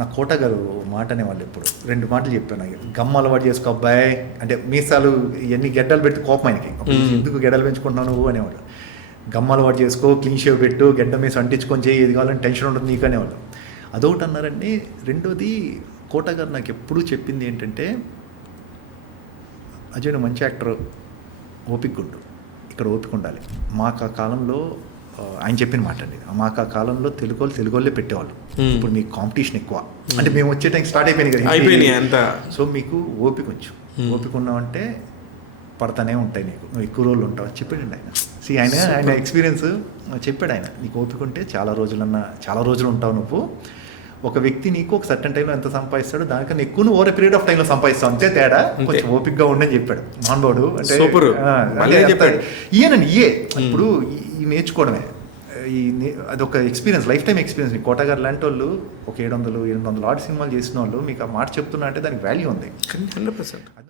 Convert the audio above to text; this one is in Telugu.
నా కోట గారు మాట అనేవాళ్ళు ఎప్పుడు 2 మాటలు చెప్పాను నాకు, గమ్మ అలవాటు చేసుకో అబ్బాయి అంటే, మీసాలు ఇవన్నీ గెడ్డలు పెట్టి కోపం ఆయనకి, ఎందుకు గెడ్డలు పెంచుకుంటున్నావు నువ్వు అనేవాళ్ళు. గమ్మ అలవాటు చేసుకో, క్లీన్ షేవ్ పెట్టు, గెడ్డ మీస అంటించుకొని చేయి, ఏది కావాలని టెన్షన్ ఉంటుంది నీకు అనేవాళ్ళు. అదొకటి అన్నారండి. రెండోది కోట గారు నాకు ఎప్పుడూ చెప్పింది ఏంటంటే, అజయ్ నువ్వు మంచి యాక్టర్, ఓపిక ఉండు, ఇక్కడ ఓపిక ఉండాలి. మాకు ఆ కాలంలో ఆయన చెప్పిన మాట అండి, మాకు ఆ కాలంలో తెలుగోళ్ళే పెట్టేవాళ్ళు. ఇప్పుడు మీకు కాంపిటీషన్ ఎక్కువ, అంటే మేము వచ్చే టైం స్టార్ట్ అయిపోయినాయి అంతా. సో మీకు ఓపిక ఉంచు, ఓపిక ఉన్నావంటే పడతానే ఉంటాయి నీకు, నువ్వు ఎక్కువ రోజులు ఉంటావు చెప్పాడండి ఆయన. ఆయన ఎక్స్పీరియన్స్ చెప్పాడు ఆయన, నీకు ఓపిక ఉంటే చాలా రోజులు ఉంటావు నువ్వు. ఒక వ్యక్తి నీకు ఒక సర్టన్ టైంలో ఎంత సంపాదిస్తాడో దానికన్నా ఎక్కువ ఓవర్ పీరియడ్ ఆఫ్ టైంలో సంపాదిస్తావు, అంతే తేడా, కొంచెం ఓపికగా ఉండని చెప్పాడు మానవుడు. అంటే ఈయనండి ఇప్పుడు ఈ నేర్చుకోవడమే, అదొక ఎక్స్పీరియన్స్, లైఫ్ టైం ఎక్స్పీరియన్స్. కోట గారు లాంటి వాళ్ళు ఒక 700 ఆర్ట్ సినిమాలు చేసిన వాళ్ళు మీకు ఆ మాట చెప్తున్నా అంటే దానికి వాల్యూ ఉంది 100%.